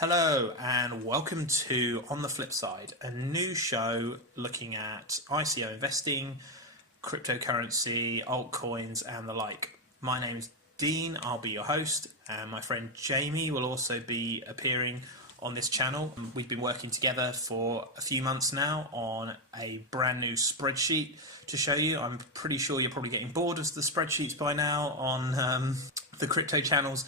Hello and welcome to On the Flip Side, a new show looking at ICO investing, cryptocurrency, altcoins and the like. My name's Dean, I'll be your host, and my friend Jamie will also be appearing on this channel. We've been working together for a few months now on a brand new spreadsheet to show you. I'm pretty sure you're probably getting bored of the spreadsheets by now on the crypto channels,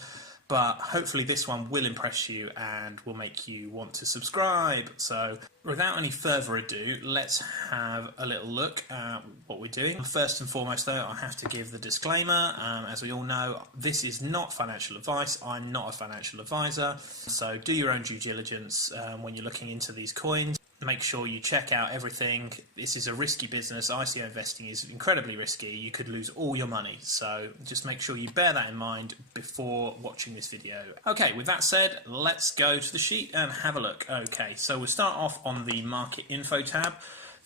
but hopefully this one will impress you and will make you want to subscribe. So without any further ado, let's have a little look at what we're doing. First and foremost though, I have to give the disclaimer. As we all know, this is not financial advice. I'm not a financial advisor. So do your own due diligence when you're looking into these coins. Make sure you check out everything. This is a risky business. ICO investing is incredibly risky. You could lose all your money. So just make sure you bear that in mind before watching this video. Okay, with that said, let's go to the sheet and have a look. Okay, so we'll start off on the market info tab.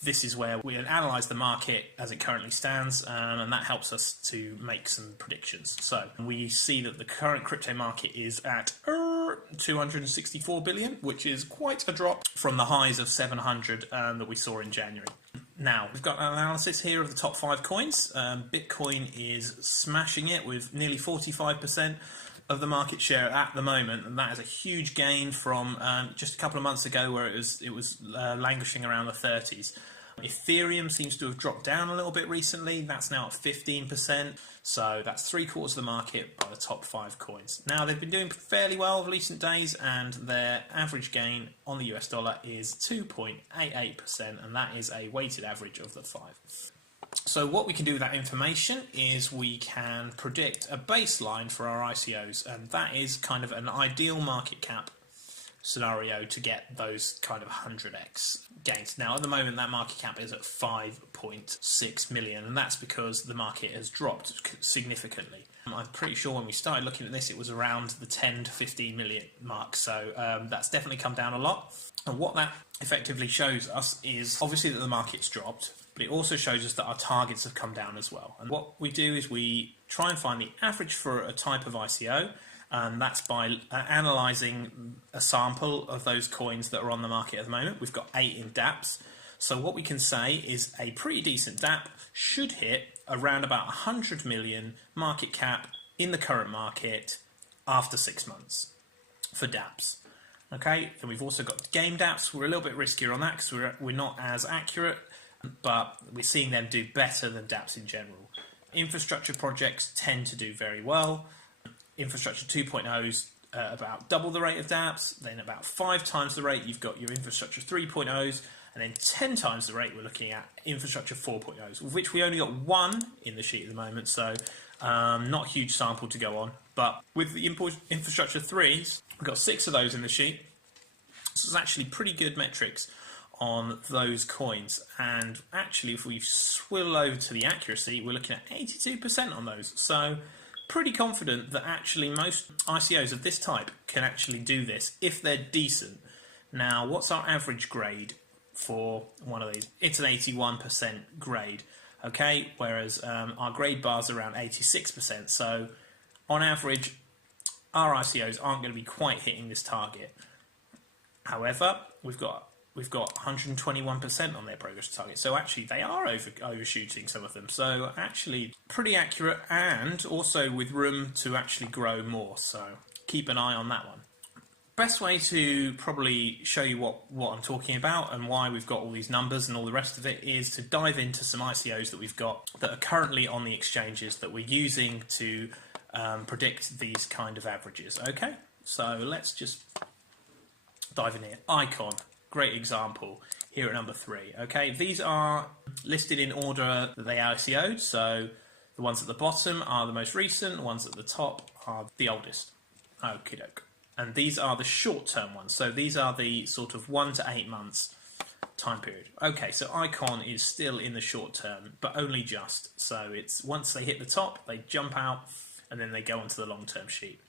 This is where we analyze the market as it currently stands, and that helps us to make some predictions. So we see that the current crypto market is at 264 billion, which is quite a drop from the highs of 700 that we saw in January. Now, we've got an analysis here of the top 5 coins. Bitcoin is smashing it with nearly 45% of the market share at the moment, and that is a huge gain from just a couple of months ago where it was languishing around the 30s. Ethereum seems to have dropped down a little bit recently. That's now at 15%, so that's 3/4 of the market by the top 5 coins. Now, they've been doing fairly well of recent days, and their average gain on the US dollar is 2.88%, and that is a weighted average of the 5. So what we can do with that information is we can predict a baseline for our ICOs, and that is kind of an ideal market cap scenario to get those kind of 100x gains. Now, at the moment, that market cap is at 5.6 million, and that's because the market has dropped significantly. I'm pretty sure when we started looking at this, it was around the 10 to 15 million mark, so that's definitely come down a lot. And what that effectively shows us is obviously that the market's dropped, but it also shows us that our targets have come down as well. And what we do is we try and find the average for a type of ICO, and that's by analysing a sample of those coins that are on the market at the moment. We've got 8 in dApps. So what we can say is a pretty decent dApp should hit around about 100 million market cap in the current market after 6 months for dApps. Okay, and we've also got game dApps. We're a little bit riskier on that because we're not as accurate, but we're seeing them do better than dApps in general. Infrastructure projects tend to do very well. Infrastructure 2.0's about double the rate of dApps, then about 5 times the rate you've got your infrastructure 3.0's, and then 10 times the rate we're looking at infrastructure 4.0's, of which we only got 1 in the sheet at the moment, so not a huge sample to go on. But with the infrastructure 3's, we've got 6 of those in the sheet, so it's actually pretty good metrics on those coins. And actually, if we swivel over to the accuracy, we're looking at 82% on those, so pretty confident that actually most ICOs of this type can actually do this if they're decent. Now, what's our average grade for one of these? It's an 81% grade, okay, whereas our grade bar's around 86%, so on average our ICOs aren't going to be quite hitting this target. However, we've got 121% on their progress target, so actually they are overshooting some of them, so actually pretty accurate, and also with room to actually grow more, so keep an eye on that one. Best way to probably show you what I'm talking about and why we've got all these numbers and all the rest of it is to dive into some ICOs that we've got that are currently on the exchanges that we're using to predict these kind of averages. Okay, so let's just dive in here. Icon. Great example here at number 3. Okay, these are listed in order that they ICO'd, so the ones at the bottom are the most recent, the ones at the top are the oldest. Okie doke. And these are the short-term ones, so these are the sort of 1 to 8 months time period. Okay, so Icon is still in the short term, but only just. So it's once they hit the top, they jump out, and then they go onto the long-term sheet.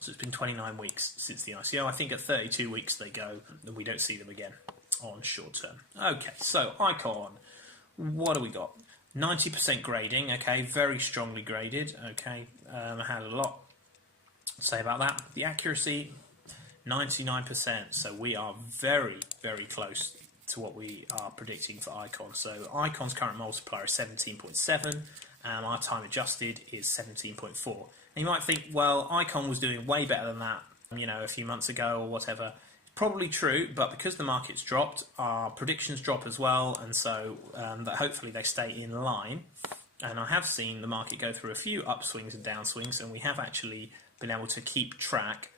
So it's been 29 weeks since the ICO. I think at 32 weeks they go, and we don't see them again on short term. Okay, so Icon, what do we got? 90% grading, okay, very strongly graded, okay. I had a lot to say about that. The accuracy 99%. So we are very, very close to what we are predicting for Icon. So Icon's current multiplier is 17.7, and our time adjusted is 17.4. And you might think, well, Icon was doing way better than that, a few months ago or whatever. Probably true, but because the market's dropped, our predictions drop as well, and so that hopefully they stay in line. And I have seen the market go through a few upswings and downswings, and we have actually been able to keep track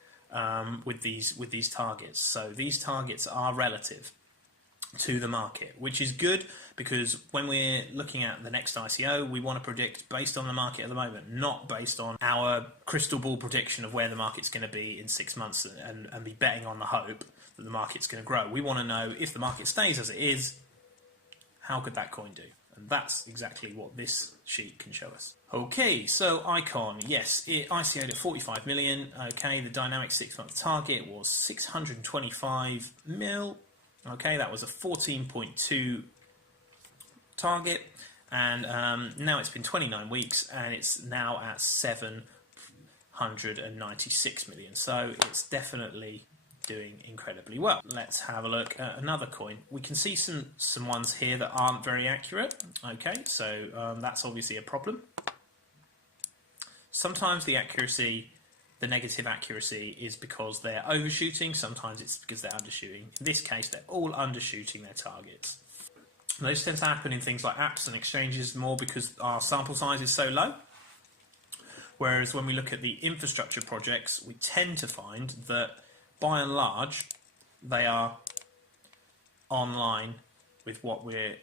with these targets. So these targets are relative to the market, which is good, because when we're looking at the next ICO, we want to predict based on the market at the moment, not based on our crystal ball prediction of where the market's going to be in 6 months and be betting on the hope that the market's going to grow. We want to know, if the market stays as it is, how could that coin do? And that's exactly what this sheet can show us. Okay, so Icon, yes, it ICO'd at 45 million. Okay, the dynamic 6-month target was 625 mil. Okay, that was a 14.2 target, and now it's been 29 weeks, and it's now at 796 million. So it's definitely doing incredibly well. Let's have a look at another coin. We can see some ones here that aren't very accurate. Okay, so that's obviously a problem. Sometimes the negative accuracy is because they're overshooting, sometimes it's because they're undershooting. In this case, they're all undershooting their targets. Those tend to happen in things like apps and exchanges more because our sample size is so low. Whereas when we look at the infrastructure projects, we tend to find that by and large, they are online with what we're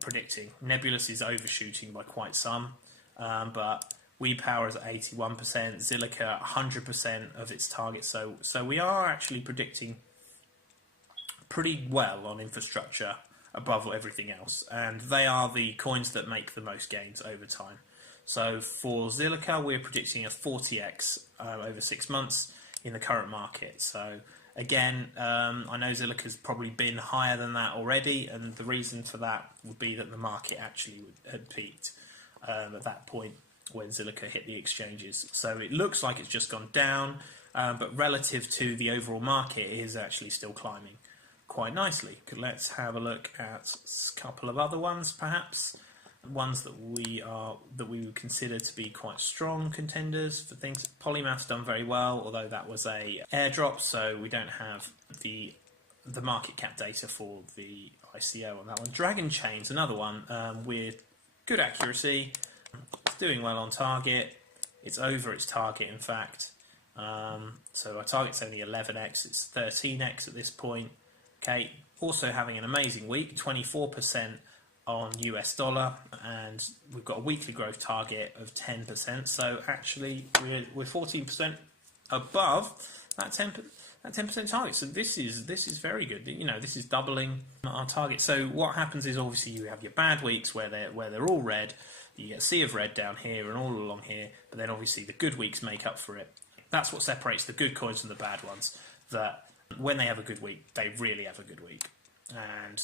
predicting. Nebulous is overshooting by quite some, but WePower is at 81%, Zilliqa 100% of its target. So we are actually predicting pretty well on infrastructure above everything else, and they are the coins that make the most gains over time. So for Zilliqa, we're predicting a 40x over 6 months in the current market. So again, I know Zilliqa's probably been higher than that already, and the reason for that would be that the market actually had peaked at that point when Zilliqa hit the exchanges. So it looks like it's just gone down, but relative to the overall market, it is actually still climbing quite nicely. Let's have a look at a couple of other ones, perhaps. Ones that we would consider to be quite strong contenders for things. Polymath's done very well, although that was a airdrop, so we don't have the market cap data for the ICO on that one. WanChain's another one with good accuracy. It's doing well on target. It's over its target, in fact. So our target's only 11x. It's 13x at this point. Okay. Also having an amazing week, 24% on US dollar, and we've got a weekly growth target of 10%. So actually, we're 14% above that 10% target. So this is very good. This is doubling our target. So what happens is, obviously you have your bad weeks where they're all red. You get a sea of red down here and all along here, but then obviously the good weeks make up for it. That's what separates the good coins from the bad ones, that when they have a good week, they really have a good week. And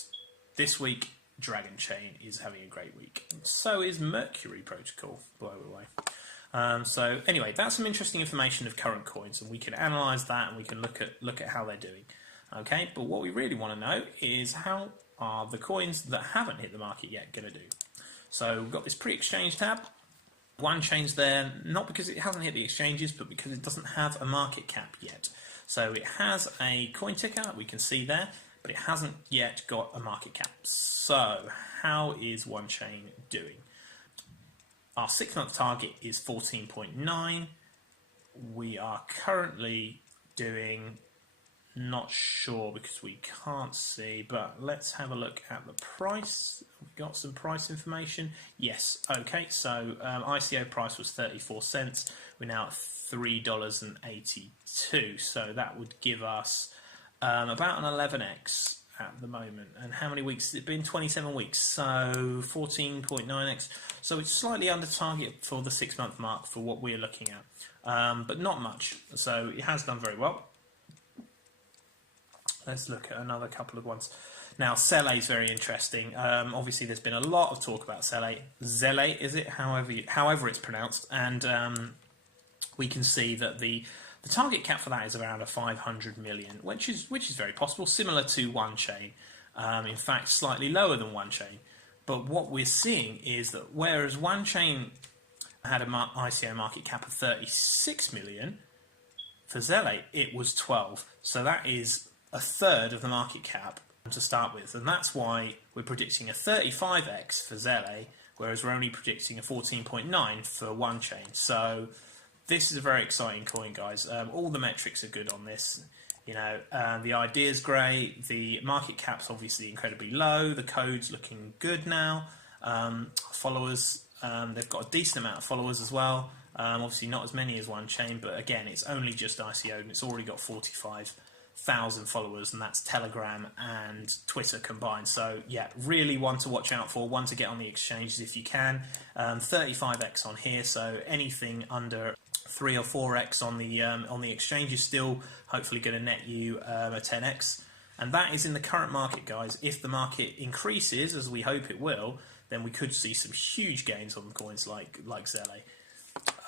this week, WanChain is having a great week. So is Mercury Protocol, by the way. So anyway, that's some interesting information of current coins, and we can analyse that, and we can look at how they're doing. Okay, but what we really want to know is, how are the coins that haven't hit the market yet going to do? So we've got this pre-exchange tab. WanChain's there, not because it hasn't hit the exchanges, but because it doesn't have a market cap yet. So it has a coin ticker, we can see there, but it hasn't yet got a market cap. So how is WanChain doing? Our 6-month target is 14.9. We are currently doing, not sure because we can't see, but let's have a look at the price. We've got some price information. Yes, okay, so ICO price was 34 cents. We're now at $3.82, so that would give us about an 11x at the moment. And how many weeks has it been? 27 weeks, so 14.9x. So it's slightly under target for the 6-month mark for what we're looking at, but not much. So it has done very well. Let's look at another couple of ones. Now, Seele is very interesting. Obviously, there's been a lot of talk about Seele. Seele, is it? However it's pronounced. And we can see that the The target cap for that is around a 500 million, which is very possible, similar to WanChain. In fact, slightly lower than WanChain. But what we're seeing is that whereas WanChain had an ICO market cap of 36 million, for Seele it was 12. So that is a third of the market cap to start with, and that's why we're predicting a 35x for Seele, whereas we're only predicting a 14.9 for WanChain. So this is a very exciting coin, guys. All the metrics are good on this. You know, the idea's great. The market cap's obviously incredibly low. The code's looking good now. Followers, they've got a decent amount of followers as well. Obviously not as many as WanChain, but again, it's only just ICO and it's already got 45,000 followers, and that's Telegram and Twitter combined. So yeah, really one to watch out for, one to get on the exchanges if you can. 35x on here, so anything under 3 or 4x on the exchange is still hopefully going to net you a 10x, and that is in the current market, guys. If the market increases, as we hope it will, then we could see some huge gains on coins like Seele.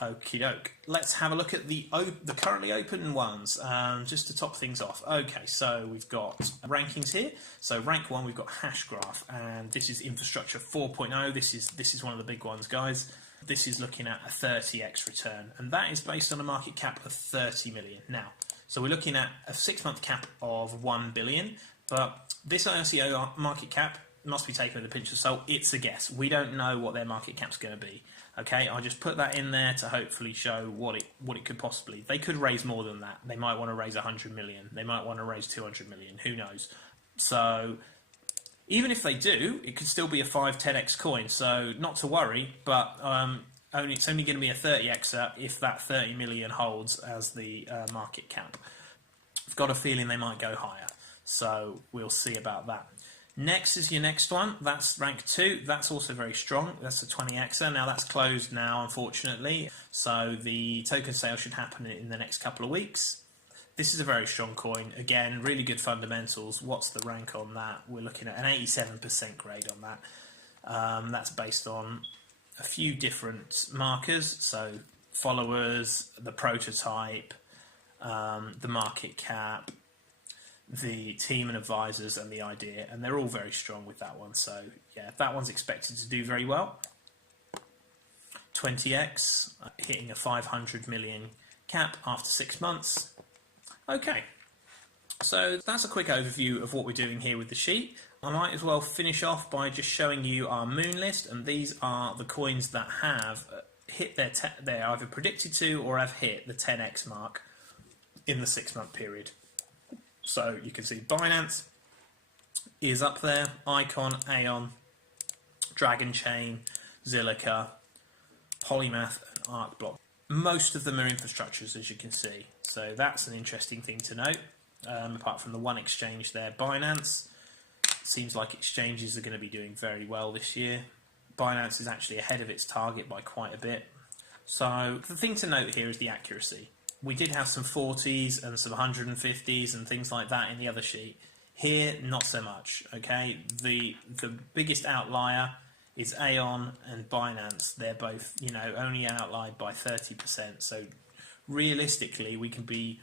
Okie doke. Let's have a look at the currently open ones, just to top things off. Okay, so we've got rankings here. So rank 1, we've got Hashgraph, and this is infrastructure 4.0. This is one of the big ones, guys. This is looking at a 30x return, and that is based on a market cap of 30 million. Now, so we're looking at a 6-month cap of 1 billion, but this ICO market cap must be taken with a pinch of salt. It's a guess. We don't know what their market cap's going to be. Okay, I'll just put that in there to hopefully show what it could possibly. They could raise more than that. They might want to raise 100 million. They might want to raise 200 million. Who knows? So even if they do, it could still be a 5-10x coin. So not to worry, but it's only going to be a 30xer if that 30 million holds as the market cap. I've got a feeling they might go higher. So we'll see about that. NEX is your next one. That's rank 2. That's also very strong. That's a 20xer. Now that's closed now, unfortunately. So the token sale should happen in the next couple of weeks. This is a very strong coin. Again, really good fundamentals. What's the rank on that? We're looking at an 87% grade on that. That's based on a few different markers. So followers, the prototype, the market cap, the team and advisors, and the idea, and they're all very strong with that one. So yeah, that one's expected to do very well. 20x, hitting a 500 million cap after 6 months. Okay, so that's a quick overview of what we're doing here with the sheet. I might as well finish off by just showing you our moon list, and these are the coins that have hit they're either predicted to or have hit the 10x mark in the 6-month period. So you can see Binance is up there, Icon, Aeon, WanChain, Zilliqa, Polymath, and ArcBlock. Most of them are infrastructures, as you can see. So that's an interesting thing to note. Apart from the one exchange there, Binance. Seems like exchanges are going to be doing very well this year. Binance is actually ahead of its target by quite a bit. So the thing to note here is the accuracy. We did have some 40s and some 150s and things like that in the other sheet. Here, not so much. Okay, the biggest outlier is Aeon and Binance. They're both, only outlied by 30%. So realistically, we can be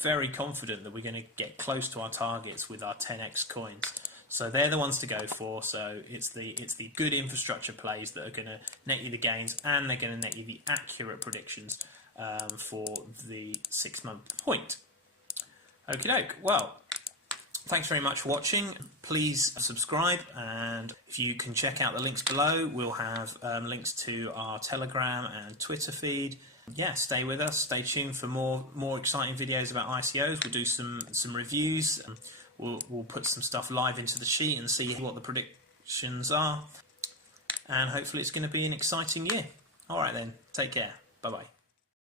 very confident that we're going to get close to our targets with our 10x coins. So they're the ones to go for. So it's the good infrastructure plays that are going to net you the gains, and they're going to net you the accurate predictions for the 6-month point. Okie doke. Well, thanks very much for watching. Please subscribe, and if you can check out the links below, we'll have links to our Telegram and Twitter feed. Yeah, stay with us. Stay tuned for more exciting videos about ICOs. We'll do some reviews. We'll put some stuff live into the sheet and see what the predictions are. And hopefully it's going to be an exciting year. All right then. Take care. Bye bye.